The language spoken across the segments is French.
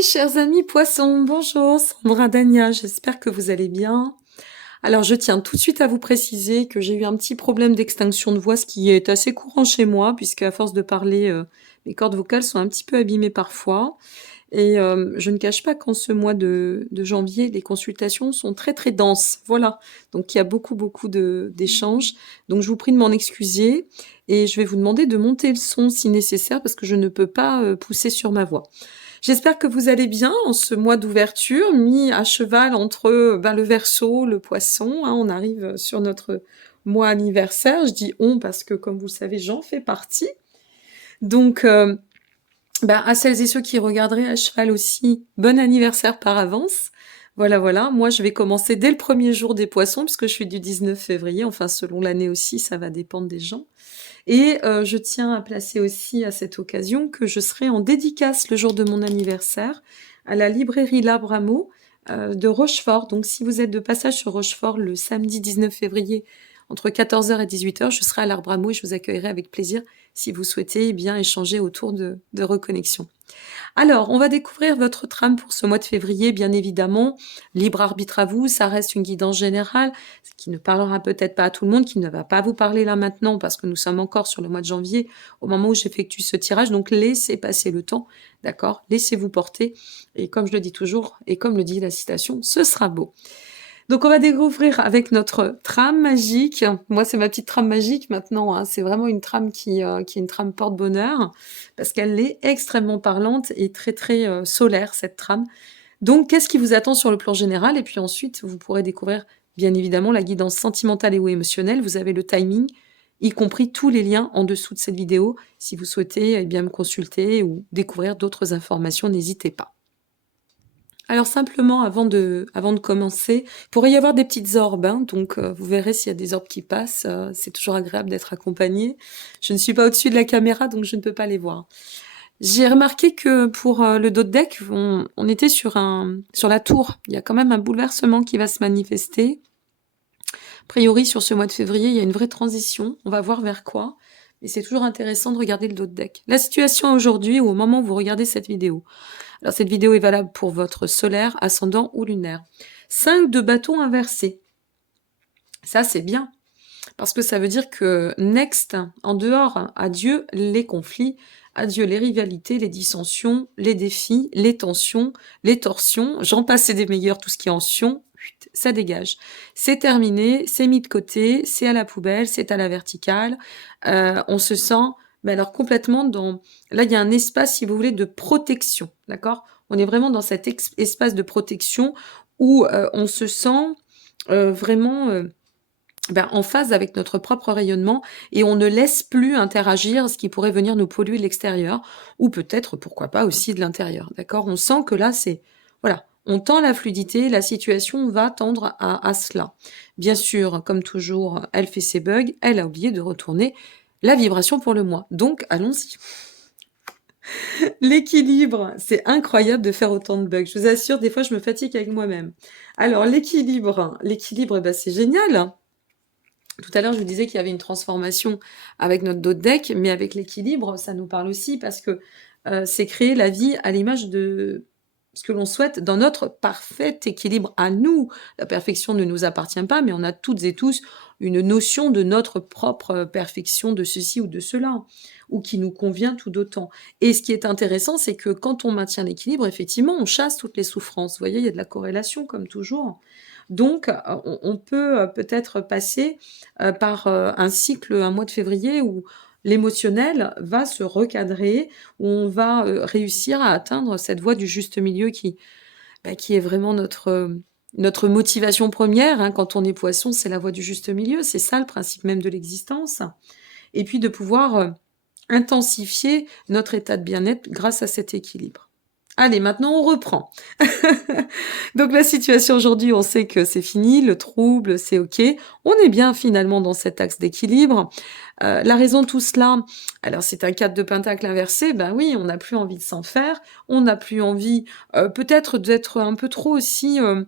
Mes chers amis poissons, bonjour, Sandra Dania, j'espère que vous allez bien. Alors je tiens tout de suite à vous préciser que j'ai eu un petit problème d'extinction de voix, ce qui est assez courant chez moi, puisque à force de parler, mes cordes vocales sont un petit peu abîmées parfois. Et je ne cache pas qu'en ce mois de janvier, les consultations sont très très denses. Voilà, donc il y a beaucoup d'échanges. Donc je vous prie de m'en excuser et je vais vous demander de monter le son si nécessaire parce que je ne peux pas pousser sur ma voix. J'espère que vous allez bien en ce mois d'ouverture, mis à cheval entre le Verseau, le Poisson. Hein, on arrive sur notre mois anniversaire. Je dis on parce que, comme vous le savez, j'en fais partie. Donc, à celles et ceux qui regarderaient à cheval aussi, bon anniversaire par avance. Voilà, voilà. Moi, je vais commencer dès le premier jour des Poissons, puisque je suis du 19 février. Enfin, selon l'année aussi, ça va dépendre des gens. Et je tiens à placer aussi à cette occasion que je serai en dédicace le jour de mon anniversaire à la librairie L'Arbre à Mots de Rochefort. Donc si vous êtes de passage sur Rochefort le samedi 19 février entre 14h et 18h, je serai à l'Arbre à Mots et je vous accueillerai avec plaisir si vous souhaitez bien échanger autour de reconnexion. Alors, on va découvrir votre trame pour ce mois de février, bien évidemment. Libre arbitre à vous, ça reste une guidance générale, ce qui ne parlera peut-être pas à tout le monde, qui ne va pas vous parler là maintenant, parce que nous sommes encore sur le mois de janvier, au moment où j'effectue ce tirage. Donc, laissez passer le temps, d'accord? Laissez-vous porter. Et comme je le dis toujours, et comme le dit la citation, ce sera beau. Donc on va découvrir avec notre trame magique. Moi, c'est ma petite trame magique maintenant. Hein. C'est vraiment une trame qui est une trame porte-bonheur parce qu'elle est extrêmement parlante et très très solaire, cette trame. Donc, qu'est-ce qui vous attend sur le plan général? Et puis ensuite, vous pourrez découvrir bien évidemment la guidance sentimentale et ou émotionnelle. Vous avez le timing, y compris tous les liens en dessous de cette vidéo. Si vous souhaitez bien me consulter ou découvrir d'autres informations, n'hésitez pas. Alors simplement, avant de commencer, il pourrait y avoir des petites orbes, hein, donc vous verrez s'il y a des orbes qui passent, c'est toujours agréable d'être accompagné. Je ne suis pas au-dessus de la caméra, donc je ne peux pas les voir. J'ai remarqué que pour le dos de deck, on était sur la tour. Il y a quand même un bouleversement qui va se manifester. A priori, sur ce mois de février, il y a une vraie transition. On va voir vers quoi. Et c'est toujours intéressant de regarder le dos de deck. La situation aujourd'hui, ou au moment où vous regardez cette vidéo. Alors, cette vidéo est valable pour votre solaire, ascendant ou lunaire. 5 de bâton inversé. Ça, c'est bien. Parce que ça veut dire que next, en dehors, adieu les conflits, adieu les rivalités, les dissensions, les défis, les tensions, les torsions, j'en passe et des meilleurs, tout ce qui est en sion, ça dégage. C'est terminé, c'est mis de côté, c'est à la poubelle, c'est à la verticale. On se sent, mais alors complètement dans... Là, il y a un espace, si vous voulez, de protection, d'accord? On est vraiment dans cet espace de protection où on se sent vraiment... en phase avec notre propre rayonnement et on ne laisse plus interagir ce qui pourrait venir nous polluer de l'extérieur ou peut-être, pourquoi pas, aussi de l'intérieur. D'accord? On sent que là, c'est... Voilà, on tend la fluidité, la situation va tendre à cela. Bien sûr, comme toujours, elle fait ses bugs, elle a oublié de retourner la vibration pour le mois. Donc, allons-y. L'équilibre, c'est incroyable de faire autant de bugs. Je vous assure, des fois, je me fatigue avec moi-même. Alors, l'équilibre, c'est génial. Tout à l'heure, je vous disais qu'il y avait une transformation avec notre dos de deck, mais avec l'équilibre, ça nous parle aussi parce que c'est créer la vie à l'image de ce que l'on souhaite dans notre parfait équilibre à nous. La perfection ne nous appartient pas, mais on a toutes et tous une notion de notre propre perfection de ceci ou de cela, ou qui nous convient tout d'autant. Et ce qui est intéressant, c'est que quand on maintient l'équilibre, effectivement, on chasse toutes les souffrances. Vous voyez, il y a de la corrélation, comme toujours. Donc, on peut peut-être passer par un cycle, un mois de février où l'émotionnel va se recadrer, où on va réussir à atteindre cette voie du juste milieu qui est vraiment notre motivation première. Hein, quand on est poisson, c'est la voie du juste milieu. C'est ça le principe même de l'existence. Et puis de pouvoir intensifier notre état de bien-être grâce à cet équilibre. Allez, maintenant on reprend. Donc la situation aujourd'hui, on sait que c'est fini, le trouble, c'est ok. On est bien finalement dans cet axe d'équilibre. La raison de tout cela, alors c'est un 4 de pentacle inversé, ben oui, on n'a plus envie de s'en faire, on n'a plus envie peut-être d'être un peu trop aussi... vous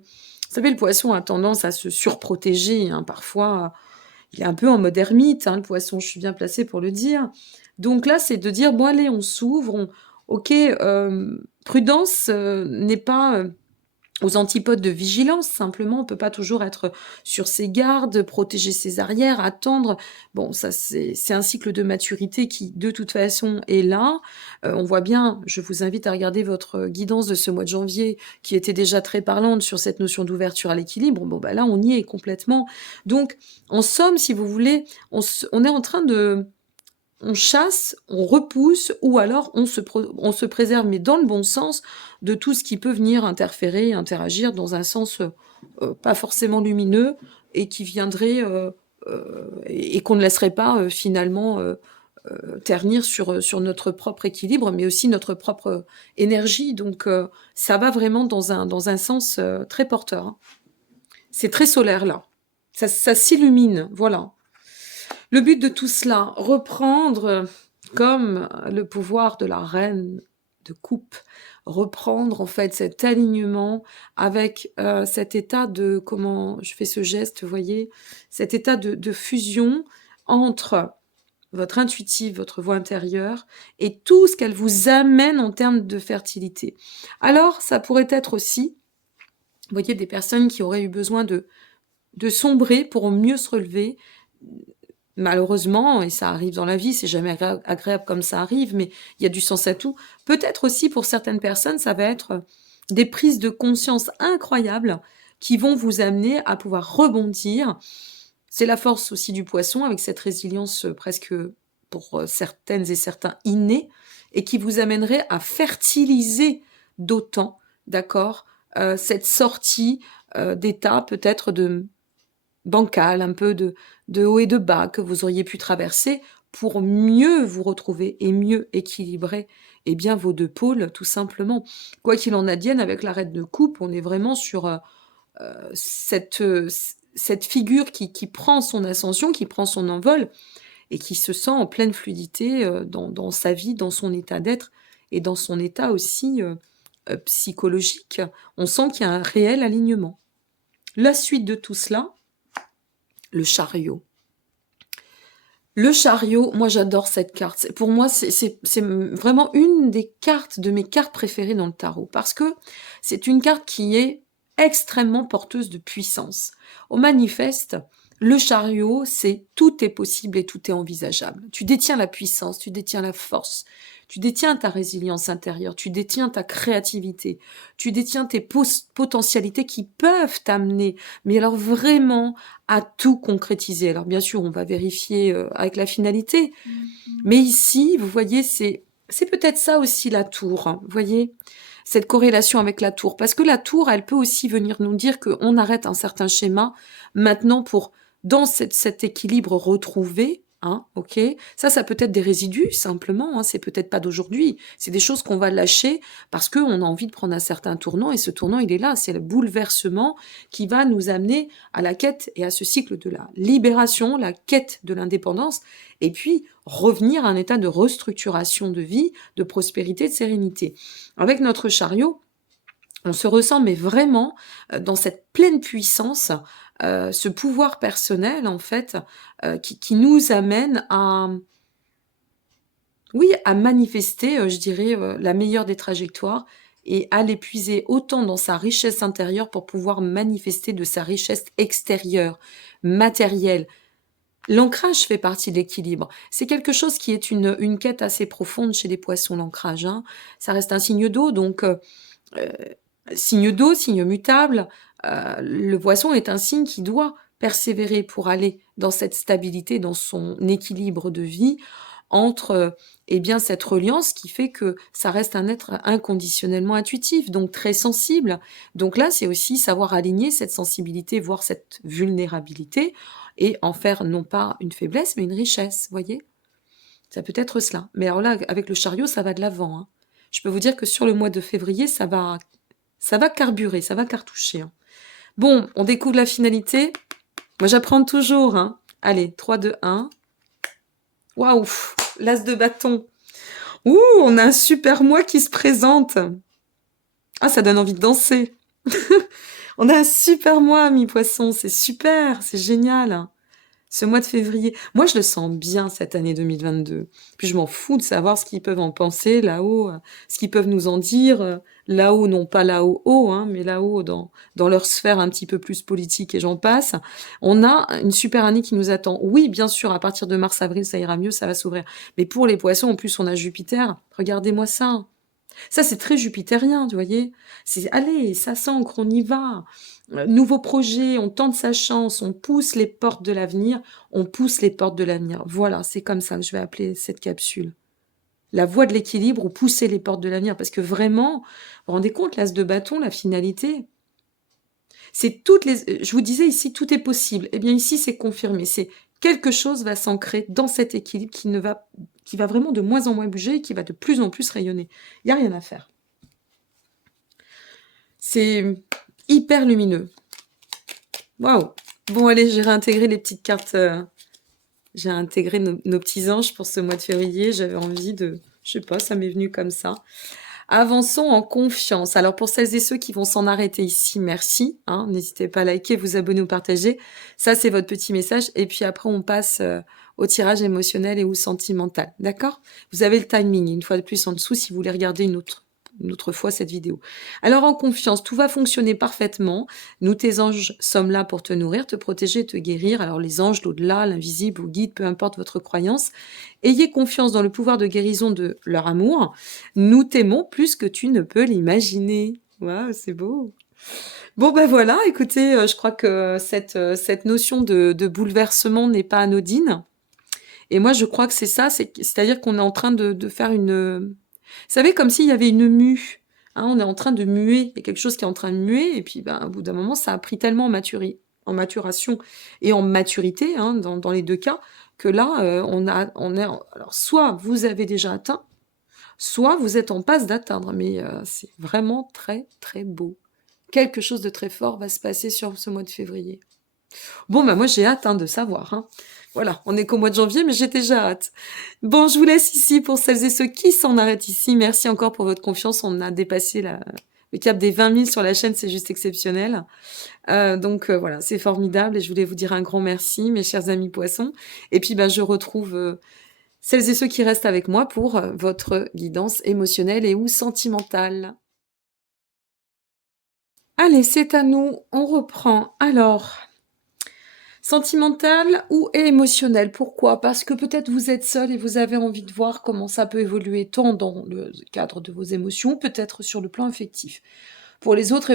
savez, le poisson a tendance à se surprotéger, hein, parfois il est un peu en mode ermite, hein, le poisson, je suis bien placée pour le dire. Donc là, c'est de dire, bon allez, on s'ouvre, ok, Prudence n'est pas aux antipodes de vigilance, simplement, on peut pas toujours être sur ses gardes, protéger ses arrières, attendre. Bon, ça c'est un cycle de maturité qui, de toute façon, est là. On voit bien, je vous invite à regarder votre guidance de ce mois de janvier, qui était déjà très parlante sur cette notion d'ouverture à l'équilibre. Bon, bah là, on y est complètement. Donc, en somme, si vous voulez, on est en train de... On chasse, on repousse, ou alors on se préserve, mais dans le bon sens, de tout ce qui peut venir interférer, interagir dans un sens pas forcément lumineux, et qui viendrait, et qu'on ne laisserait pas finalement ternir sur notre propre équilibre, mais aussi notre propre énergie. Donc ça va vraiment dans un sens très porteur, hein. C'est très solaire là. Ça s'illumine, voilà. Le but de tout cela, reprendre comme le pouvoir de la reine de coupe, reprendre en fait cet alignement avec cet état de, comment je fais ce geste, vous voyez, cet état de fusion entre votre intuitive, votre voix intérieure, et tout ce qu'elle vous amène en termes de fertilité. Alors, ça pourrait être aussi, vous voyez, des personnes qui auraient eu besoin de sombrer pour mieux se relever. Malheureusement, et ça arrive dans la vie, c'est jamais agréable comme ça arrive, mais il y a du sens à tout. Peut-être aussi pour certaines personnes, ça va être des prises de conscience incroyables qui vont vous amener à pouvoir rebondir. C'est la force aussi du poisson, avec cette résilience presque pour certaines et certains innée, et qui vous amènerait à fertiliser d'autant, d'accord, cette sortie d'état peut-être de bancal, un peu de haut et de bas que vous auriez pu traverser pour mieux vous retrouver et mieux équilibrer eh bien, vos deux pôles, tout simplement. Quoi qu'il en advienne, avec la reine de coupe, on est vraiment sur cette figure qui prend son ascension, qui prend son envol et qui se sent en pleine fluidité dans sa vie, dans son état d'être et dans son état aussi psychologique. On sent qu'il y a un réel alignement. La suite de tout cela, le chariot. Le chariot, moi j'adore cette carte. Pour moi, c'est vraiment une des cartes, de mes cartes préférées dans le tarot, parce que c'est une carte qui est extrêmement porteuse de puissance. Au manifeste, le chariot, c'est tout est possible et tout est envisageable. Tu détiens la puissance, tu détiens la force, tu détiens ta résilience intérieure, tu détiens ta créativité, tu détiens tes potentialités qui peuvent t'amener, mais alors vraiment à tout concrétiser. Alors bien sûr, on va vérifier avec la finalité, mais ici, vous voyez, c'est peut-être ça aussi la tour, hein, vous voyez, cette corrélation avec la tour, parce que la tour, elle peut aussi venir nous dire qu'on arrête un certain schéma maintenant pour, dans cet équilibre retrouvé, hein, ok, ça peut être des résidus simplement, hein, c'est peut-être pas d'aujourd'hui, c'est des choses qu'on va lâcher parce qu'on a envie de prendre un certain tournant, et ce tournant, il est là, c'est le bouleversement qui va nous amener à la quête et à ce cycle de la libération, la quête de l'indépendance, et puis revenir à un état de restructuration de vie, de prospérité, de sérénité. Avec notre chariot, on se ressent mais vraiment dans cette pleine puissance, ce pouvoir personnel en fait, qui nous amène à, oui, à manifester, je dirais, la meilleure des trajectoires, et à l'épuiser autant dans sa richesse intérieure pour pouvoir manifester de sa richesse extérieure, matérielle. L'ancrage fait partie de l'équilibre. C'est quelque chose qui est une quête assez profonde chez les poissons, l'ancrage, hein. Ça reste un signe d'eau, donc signe d'eau, signe mutable, le poisson est un signe qui doit persévérer pour aller dans cette stabilité, dans son équilibre de vie, entre eh bien cette reliance qui fait que ça reste un être inconditionnellement intuitif, donc très sensible. Donc là, c'est aussi savoir aligner cette sensibilité, voire cette vulnérabilité, et en faire non pas une faiblesse, mais une richesse, voyez? Ça peut être cela. Mais alors là, avec le chariot, ça va de l'avant, hein. Je peux vous dire que sur le mois de février, ça va carburer, ça va cartoucher, hein. Bon, on découvre la finalité. Moi, j'apprends toujours, hein. Allez, 3, 2, 1. Waouh, l'as de bâton. Ouh, on a un super mois qui se présente. Ah, ça donne envie de danser. On a un super mois, mi-poisson, c'est super, c'est génial. Ce mois de février. Moi, je le sens bien cette année 2022. Puis je m'en fous de savoir ce qu'ils peuvent en penser là-haut, ce qu'ils peuvent nous en dire là-haut, non pas là-haut haut, hein, mais là-haut dans leur sphère un petit peu plus politique et j'en passe. On a une super année qui nous attend. Oui, bien sûr, à partir de mars-avril, ça ira mieux, ça va s'ouvrir. Mais pour les poissons, en plus, on a Jupiter. Regardez-moi ça. Ça, c'est très jupitérien, vous voyez. C'est, allez, ça s'ancre, on y va. Nouveau projet, on tente sa chance, on pousse les portes de l'avenir, on pousse les portes de l'avenir. Voilà, c'est comme ça que je vais appeler cette capsule. La voie de l'équilibre ou pousser les portes de l'avenir. Parce que vraiment, vous vous rendez compte, l'as de bâton, la finalité, c'est toutes les... Je vous disais ici, tout est possible. Eh bien ici, c'est confirmé. C'est quelque chose va s'ancrer dans cet équilibre qui va vraiment de moins en moins bouger et qui va de plus en plus rayonner. Il n'y a rien à faire. C'est hyper lumineux. Waouh! Bon, allez, j'ai réintégré les petites cartes. J'ai intégré nos petits anges pour ce mois de février. J'avais envie de... Je sais pas, ça m'est venu comme ça. Avançons en confiance. Alors, pour celles et ceux qui vont s'en arrêter ici, merci. Hein, n'hésitez pas à liker, vous abonner ou partager. Ça, c'est votre petit message. Et puis après, on passe au tirage émotionnel et ou sentimental. D'accord? Vous avez le timing, une fois de plus en dessous, si vous voulez regarder une autre fois cette vidéo. Alors en confiance, tout va fonctionner parfaitement. Nous, tes anges, sommes là pour te nourrir, te protéger, te guérir. Alors les anges, l'au-delà, l'invisible ou guide, peu importe votre croyance. Ayez confiance dans le pouvoir de guérison de leur amour. Nous t'aimons plus que tu ne peux l'imaginer. Waouh, c'est beau. Bon ben voilà, écoutez, je crois que cette notion de bouleversement n'est pas anodine. Et moi, je crois que c'est ça, c'est-à-dire qu'on est en train de faire une... Vous savez, comme s'il y avait une mue. Hein, on est en train de muer. Il y a quelque chose qui est en train de muer. Et puis, ben, au bout d'un moment, ça a pris tellement en maturation et en maturité, hein, dans les deux cas, que là, alors, soit vous avez déjà atteint, soit vous êtes en passe d'atteindre. Mais c'est vraiment très, très beau. Quelque chose de très fort va se passer sur ce mois de février. Bon, bah moi j'ai hâte de savoir. Hein. Voilà, on est qu'au mois de janvier, mais j'ai déjà hâte. Bon, je vous laisse ici pour celles et ceux qui s'en arrêtent ici. Merci encore pour votre confiance. On a dépassé le cap des 20 000 sur la chaîne, c'est juste exceptionnel. Donc voilà, c'est formidable et je voulais vous dire un grand merci, mes chers amis poissons. Et puis bah, je retrouve celles et ceux qui restent avec moi pour votre guidance émotionnelle et ou sentimentale. Allez, c'est à nous, on reprend. Alors... Sentimental ou émotionnel? Pourquoi? Parce que peut-être vous êtes seul et vous avez envie de voir comment ça peut évoluer tant dans le cadre de vos émotions, peut-être sur le plan affectif. Pour les autres,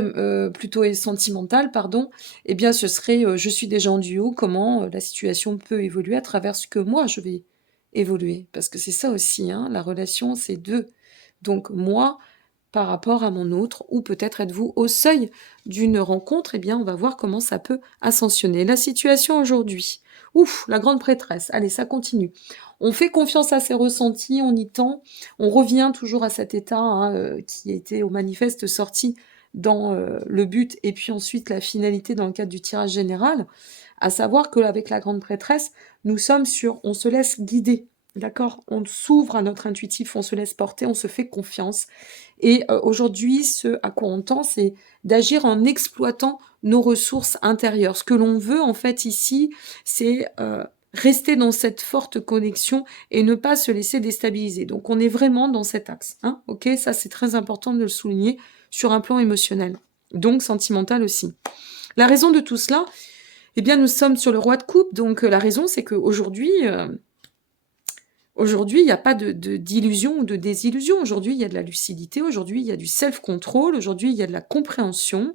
plutôt sentimental, pardon, eh bien ce serait je suis déjà en duo, comment la situation peut évoluer à travers ce que moi je vais évoluer. Parce que c'est ça aussi, hein, la relation, c'est deux. Donc moi, par rapport à mon autre, ou peut-être êtes-vous au seuil d'une rencontre, eh bien on va voir comment ça peut ascensionner. La situation aujourd'hui, ouf, la grande prêtresse, allez, ça continue. On fait confiance à ses ressentis, on y tend, on revient toujours à cet état hein, qui était au manifeste sorti dans le but, et puis ensuite la finalité dans le cadre du tirage général, à savoir qu'avec la grande prêtresse, nous sommes sur, on se laisse guider, d'accord? On s'ouvre à notre intuitif, on se laisse porter, on se fait confiance, et aujourd'hui, ce à quoi on tend, c'est d'agir en exploitant nos ressources intérieures. Ce que l'on veut, en fait, ici, c'est rester dans cette forte connexion et ne pas se laisser déstabiliser. Donc, on est vraiment dans cet axe. Hein, ok, ça, c'est très important de le souligner sur un plan émotionnel, donc sentimental aussi. La raison de tout cela, eh bien, nous sommes sur le roi de coupe. Donc, la raison, c'est qu'aujourd'hui... Aujourd'hui, il n'y a pas d'illusion ou de désillusion. Aujourd'hui, il y a de la lucidité. Aujourd'hui, il y a du self-control. Aujourd'hui, il y a de la compréhension.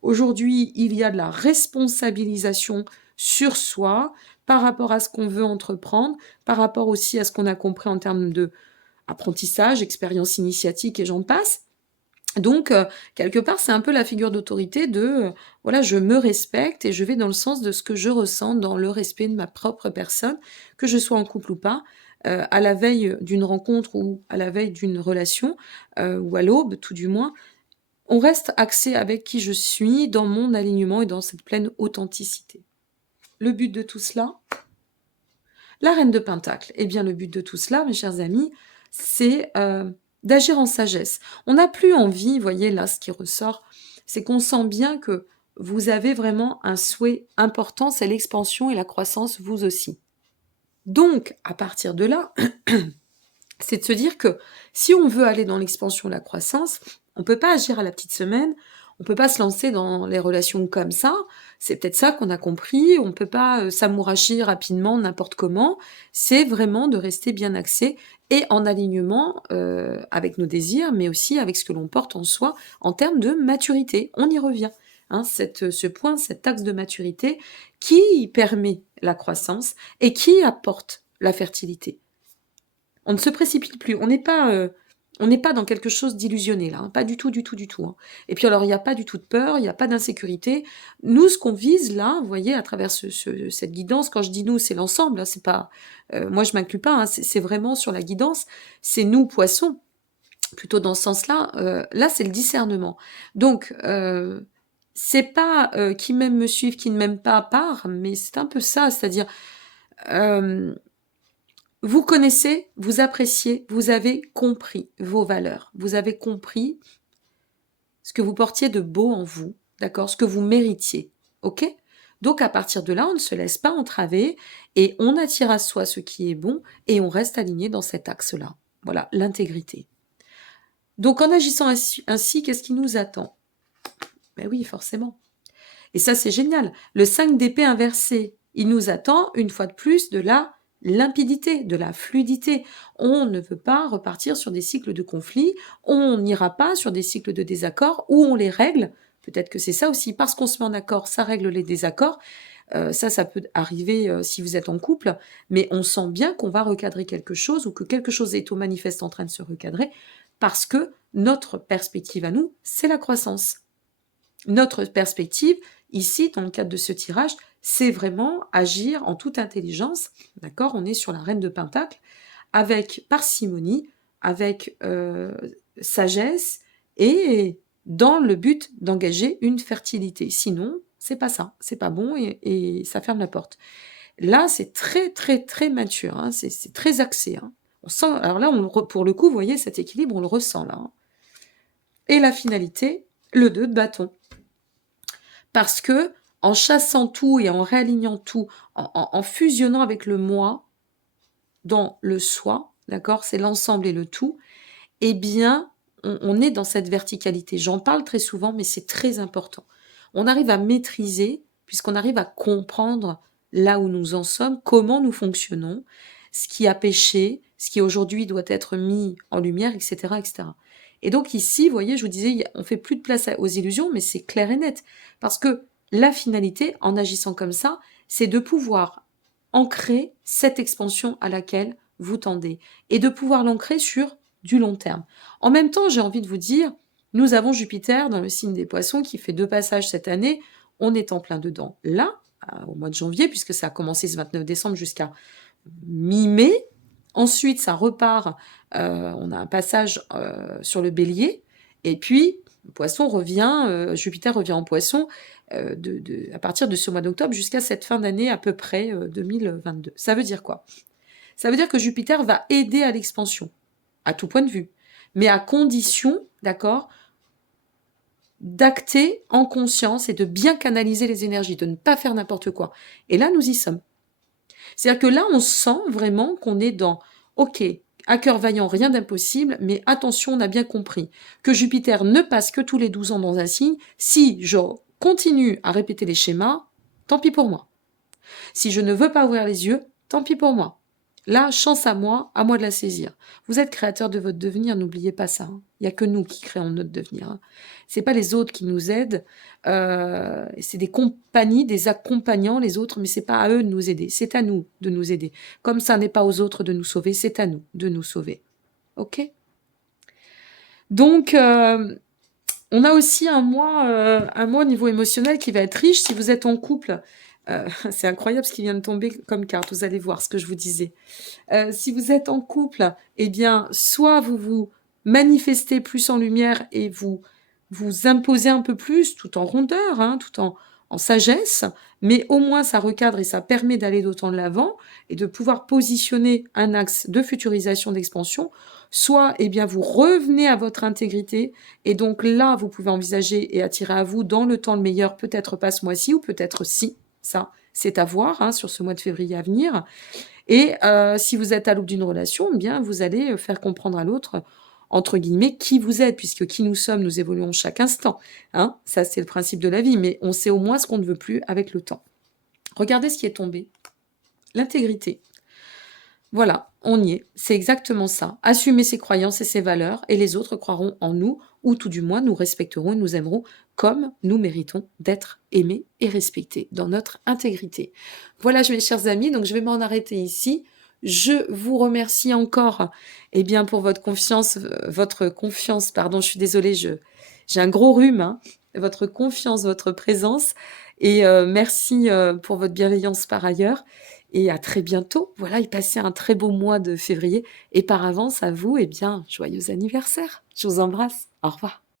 Aujourd'hui, il y a de la responsabilisation sur soi par rapport à ce qu'on veut entreprendre, par rapport aussi à ce qu'on a compris en termes de apprentissage, expérience initiatique et j'en passe. Donc, quelque part, c'est un peu la figure d'autorité de voilà, je me respecte et je vais dans le sens de ce que je ressens dans le respect de ma propre personne, que je sois en couple ou pas, à la veille d'une rencontre ou à la veille d'une relation, ou à l'aube tout du moins. On reste axé avec qui je suis, dans mon alignement et dans cette pleine authenticité. Le but de tout cela? La reine de Pentacle. Eh bien, le but de tout cela, mes chers amis, c'est d'agir en sagesse. On n'a plus envie, voyez là, ce qui ressort, c'est qu'on sent bien que vous avez vraiment un souhait important, c'est l'expansion et la croissance, vous aussi. Donc, à partir de là, c'est de se dire que si on veut aller dans l'expansion et la croissance, on ne peut pas agir à la petite semaine, on ne peut pas se lancer dans les relations comme ça. C'est peut-être ça qu'on a compris. On ne peut pas s'amouracher rapidement, n'importe comment. C'est vraiment de rester bien axé et en alignement avec nos désirs, mais aussi avec ce que l'on porte en soi en termes de maturité. On y revient. Hein, ce point, cet axe de maturité qui permet la croissance et qui apporte la fertilité. On ne se précipite plus. On n'est pas dans quelque chose d'illusionné là, hein. Pas du tout, du tout, du tout, hein. Et puis alors, il n'y a pas du tout de peur, il n'y a pas d'insécurité. Nous, ce qu'on vise là, vous voyez, à travers cette guidance, quand je dis nous, c'est l'ensemble, hein, c'est pas, moi je m'inclus pas, hein, c'est vraiment sur la guidance, c'est nous, poissons, plutôt dans ce sens-là. Là, c'est le discernement. Donc, c'est pas qui m'aime me suivre, qui ne m'aime pas part, mais c'est un peu ça, c'est-à-dire, vous connaissez, vous appréciez, vous avez compris vos valeurs, vous avez compris ce que vous portiez de beau en vous, d'accord, ce que vous méritiez, ok? Donc à partir de là, on ne se laisse pas entraver et on attire à soi ce qui est bon et on reste aligné dans cet axe-là. Voilà, l'intégrité. Donc en agissant ainsi, qu'est-ce qui nous attend? Ben oui, forcément. Et ça, c'est génial. Le 5 d'épée inversé, il nous attend, une fois de plus, de la limpidité, de la fluidité. On ne veut pas repartir sur des cycles de conflits, on n'ira pas sur des cycles de désaccords où on les règle. Peut-être que c'est ça aussi, parce qu'on se met en accord, ça règle les désaccords. Ça peut arriver si vous êtes en couple, mais on sent bien qu'on va recadrer quelque chose ou que quelque chose est au manifeste en train de se recadrer parce que notre perspective à nous, c'est la croissance. Notre perspective, ici, dans le cadre de ce tirage, c'est vraiment agir en toute intelligence, d'accord? On est sur la reine de Pentacle, avec parcimonie, avec sagesse, et dans le but d'engager une fertilité. Sinon, c'est pas ça, c'est pas bon, et ça ferme la porte. Là, c'est très, très, très mature, hein, c'est très axé, hein. On sent, alors là, pour le coup, vous voyez, cet équilibre, on le ressent là, hein. Et la finalité, le 2 de bâton. Parce que en chassant tout et en réalignant tout, en fusionnant avec le moi, dans le soi, d'accord, c'est l'ensemble et le tout, eh bien, on est dans cette verticalité. J'en parle très souvent, mais c'est très important. On arrive à maîtriser, puisqu'on arrive à comprendre là où nous en sommes, comment nous fonctionnons, ce qui a péché, ce qui aujourd'hui doit être mis en lumière, etc., etc. Et donc ici, vous voyez, je vous disais, on fait plus de place aux illusions, mais c'est clair et net. Parce que la finalité, en agissant comme ça, c'est de pouvoir ancrer cette expansion à laquelle vous tendez. Et de pouvoir l'ancrer sur du long terme. En même temps, j'ai envie de vous dire, nous avons Jupiter dans le signe des Poissons qui fait 2 passages cette année. On est en plein dedans. Là, au mois de janvier, puisque ça a commencé ce 29 décembre jusqu'à mi-mai. Ensuite, ça repart. On a un passage sur le Bélier. Et puis, Poisson revient, Jupiter revient en Poisson à partir de ce mois d'octobre jusqu'à cette fin d'année à peu près 2022. Ça veut dire quoi? Ça veut dire que Jupiter va aider à l'expansion, à tout point de vue, mais à condition, d'accord, d'acter en conscience et de bien canaliser les énergies, de ne pas faire n'importe quoi. Et là, nous y sommes. C'est-à-dire que là, on sent vraiment qu'on est dans, ok, à cœur vaillant, rien d'impossible, mais attention, on a bien compris que Jupiter ne passe que tous les 12 ans dans un signe. Si je continue à répéter les schémas, tant pis pour moi. Si je ne veux pas ouvrir les yeux, tant pis pour moi. Là, chance à moi de la saisir. Vous êtes créateur de votre devenir, n'oubliez pas ça, hein. Il n'y a que nous qui créons notre devenir, hein. Ce n'est pas les autres qui nous aident, c'est des compagnies, des accompagnants, les autres, mais ce n'est pas à eux de nous aider, c'est à nous de nous aider. Comme ça n'est pas aux autres de nous sauver, c'est à nous de nous sauver. Ok? Donc, on a aussi un mois au niveau émotionnel qui va être riche si vous êtes en couple. C'est incroyable ce qui vient de tomber comme carte, vous allez voir ce que je vous disais. Si vous êtes en couple, eh bien, soit vous vous manifestez plus en lumière et vous imposez un peu plus, tout en rondeur, hein, tout en en sagesse, mais au moins ça recadre et ça permet d'aller d'autant de l'avant et de pouvoir positionner un axe de futurisation, d'expansion. Soit, eh bien, vous revenez à votre intégrité et donc là, vous pouvez envisager et attirer à vous dans le temps le meilleur, peut-être pas ce mois-ci ou peut-être si. Ça, c'est à voir hein, sur ce mois de février à venir. Et si vous êtes à l'aube d'une relation, eh bien, vous allez faire comprendre à l'autre, entre guillemets, qui vous êtes, puisque qui nous sommes, nous évoluons chaque instant. Hein, ça, c'est le principe de la vie, mais on sait au moins ce qu'on ne veut plus avec le temps. Regardez ce qui est tombé. L'intégrité. Voilà, on y est. C'est exactement ça. Assumer ses croyances et ses valeurs, et les autres croiront en nous, ou tout du moins nous respecterons et nous aimerons comme nous méritons d'être aimés et respectés dans notre intégrité. Voilà, mes chers amis, donc je vais m'en arrêter ici. Je vous remercie encore eh bien, pour votre confiance, pardon, je suis désolée, j'ai un gros rhume, hein, votre confiance, votre présence, et merci pour votre bienveillance par ailleurs. Et à très bientôt. Voilà, et passez un très beau mois de février. Et par avance, à vous, eh bien, joyeux anniversaire. Je vous embrasse. Au revoir.